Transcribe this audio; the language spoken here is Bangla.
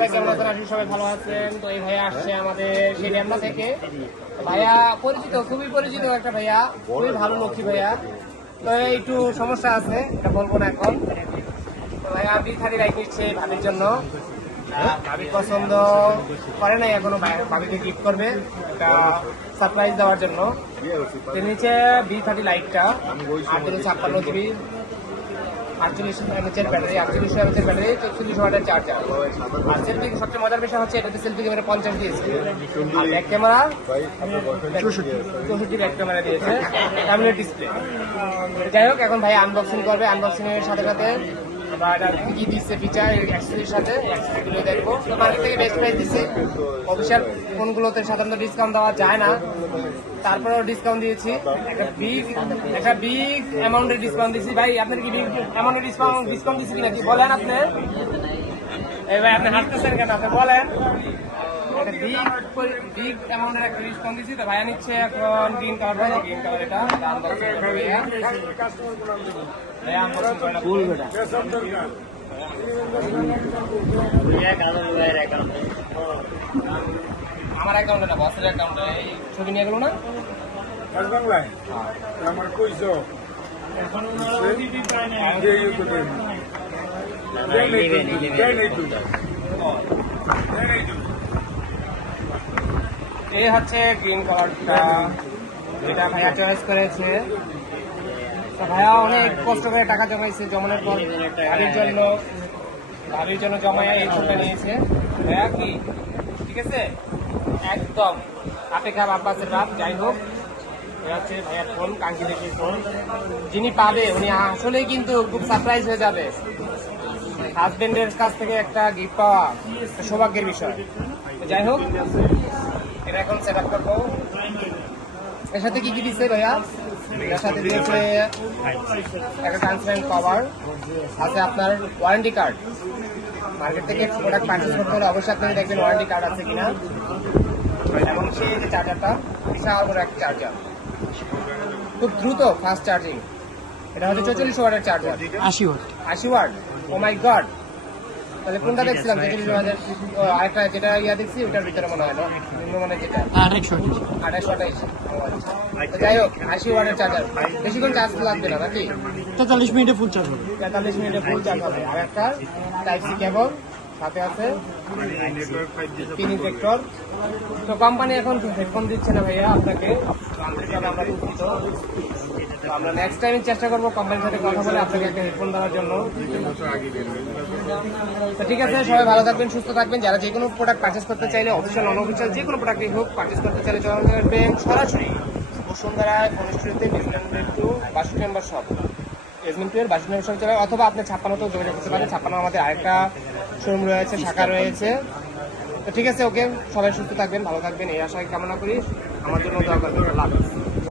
সবাই কেমন আছেন? আশা করি সবাই ভালো আছেন। তো এই ভাইয়া আসছে আমাদের সেই ড্যামরা থেকে। ভাইয়া পরিচিত, খুবই পরিচিত একটা ভাইয়া, খুবই ভালো লক্ষ্মী ভাইয়া। তো একটু সমস্যা আছে, এটা বলবো না এখন। তো ভাইয়া বিখারি রাইট নিচ্ছে ভাবির জন্য। ভাবির পছন্দ করে নাই এখনো, ভাবিকে গিফট করবে একটা সারপ্রাইজ দেওয়ার জন্য। নিচে B30 লাইটটা 856 GB, 48 mAh battery, 48 mAh battery, 44 ওয়াটের চার্জার। আর সেলফি সবচেয়ে মজার বিষয় হচ্ছে এটাতে সেলফি ক্যামেরা 50 দিয়েছে, আর ব্যাক ক্যামেরা 64 ব্যাক ক্যামেরা দিয়েছে, ট্যাবলেট ডিসপ্লে। যাই হোক, এখন ভাই আনবক্সিং করবে। আনবক্সিং এর সাথে সাথে আমরা এটা কি দিচ্ছে ফিচার অ্যাক্সেসরির সাথে, অ্যাক্সেসরিগুলো দেখবো। তো মার্কেট থেকে বেস্ট প্রাইস দিচ্ছি। অফিসিয়াল ফোনগুলোতে সাধারণত ডিসকাউন্ট দেওয়া যায় না, তারপরেও ডিসকাউন্ট দিয়েছি। একটা বিগ অ্যামাউন্টের ডিসকাউন্ট দিচ্ছি। ভাই আপনার কি বিগ অ্যামাউন্টের ডিসকাউন্ট দিচ্ছি কিনা, কি বলেন আপনি? এই ভাই আপনি হাসতেছেন কেন, আপনি বলেন। একটা বিগ অ্যামাউন্টের একটা ডিসকাউন্ট দিচ্ছি। তো ভাইয়া নিচ্ছে এখন গ্রিন কালার, ভাই গ্রিন কালার, এটা আনবক্সিং করবে ভাইয়া। আনবক্সিং করে না ফুল বেটা আমার অ্যাকাউন্টে না, বসের অ্যাকাউন্টে। এই ছবি নিয়ে গেল না বাংলায় আমার কইছ এই হচ্ছে গ্রিন কালারটা, যেটা ভাইয়া চয়েস করেছে। তো ভাইয়া অনেক কষ্ট করে টাকা জমাইছে, জমানোর পর ভাবির জন্য জমায়া এই ফোনটা নিয়েছে ভাইয়া। কি ঠিক আছে, একদম আপে খাব আব্বাসের বাপ। যাই হোক, হচ্ছে ভাইয়ার ফোন, কাঙ্ক্ষিত সেই ফোন। যিনি পাবে উনি আসলেই কিন্তু খুব সারপ্রাইজ হয়ে যাবে। হাজবেন্ডের কাছ থেকে একটা গিফট পাওয়া সৌভাগ্যের বিষয়। যাই হোক, এটা এখন সেট আপ করবো। এর সাথে কি কি দিচ্ছে ভাইয়া? এর সাথে দিয়েছে একটা ট্রান্সপারেন্ট কভার, আছে আপনার ওয়ারেন্টি কার্ড। মার্কেট থেকে প্রোডাক্ট পারচেস করতে হলে অবশ্যই আপনি দেখবেন ওয়ারেন্টি কার্ড আছে কিনা। এবং সেই যে চার্জারটা, বিশাল বড় একটা চার্জার, খুব দ্রুত ফাস্ট চার্জিং। এটা হচ্ছে 44 ওয়াটের চার্জার, 80 ওয়াট। ও মাই গড, তাহলে কোনটা দেখছিলাম? 44 ওয়াটের আরেকটা যেটা দেখছি ওটার ভিতরে মনে হয় না, নিম্নমানের যেটা 28 ওয়াট। যাই হোক, 80 ওয়াটের চার্জার, বেশিক্ষণ চার্জ লাগবে না নাকি? 43 মিনিটে ফুল চার্জ হবে। 43 মিনিটে ফুল চার্জ হবে। আর একটা টাইপ সি কেবল সাথে আছে, পিন ইনজেক্টর। তো কোম্পানি এখন হেডফোন দিচ্ছে না ভাইয়া আপনাকে, আমরা দুঃখিত। আমরা নেক্সট টাইম চেষ্টা করবো কোম্পানির সাথে কথা বলে আপনাকে একটা হেডফোন দেওয়ার জন্য। তো ঠিক আছে, সবাই ভালো থাকবেন, সুস্থ থাকবেন। যারা যে কোনো প্রোডাক্ট পারচেস করতে চাইলে, অফিসিয়াল অনঅফিসিয়াল যে কোনো প্রোডাক্টই হোক, পারচেস করতে চাইলে চলে আসবেন সরাসরি বসুন্ধরা ফরেস্ট্রিতে বেসমেন্ট 2 62 নম্বর শপ, বেসমেন্ট 2 এর 62 নম্বর শপ চলে, অথবা আপনি 56তেও যোগাযোগ করতে পারেন। 56 আমাদের আরেকটা শোরুম রয়েছে, শাখা রয়েছে। তো ঠিক আছে, ওকে, সবাই সুস্থ থাকবেন, ভালো থাকবেন এই আশায় কামনা করি। আমার জন্য দোয়া করবেন। আল্লাহ হাফেজ।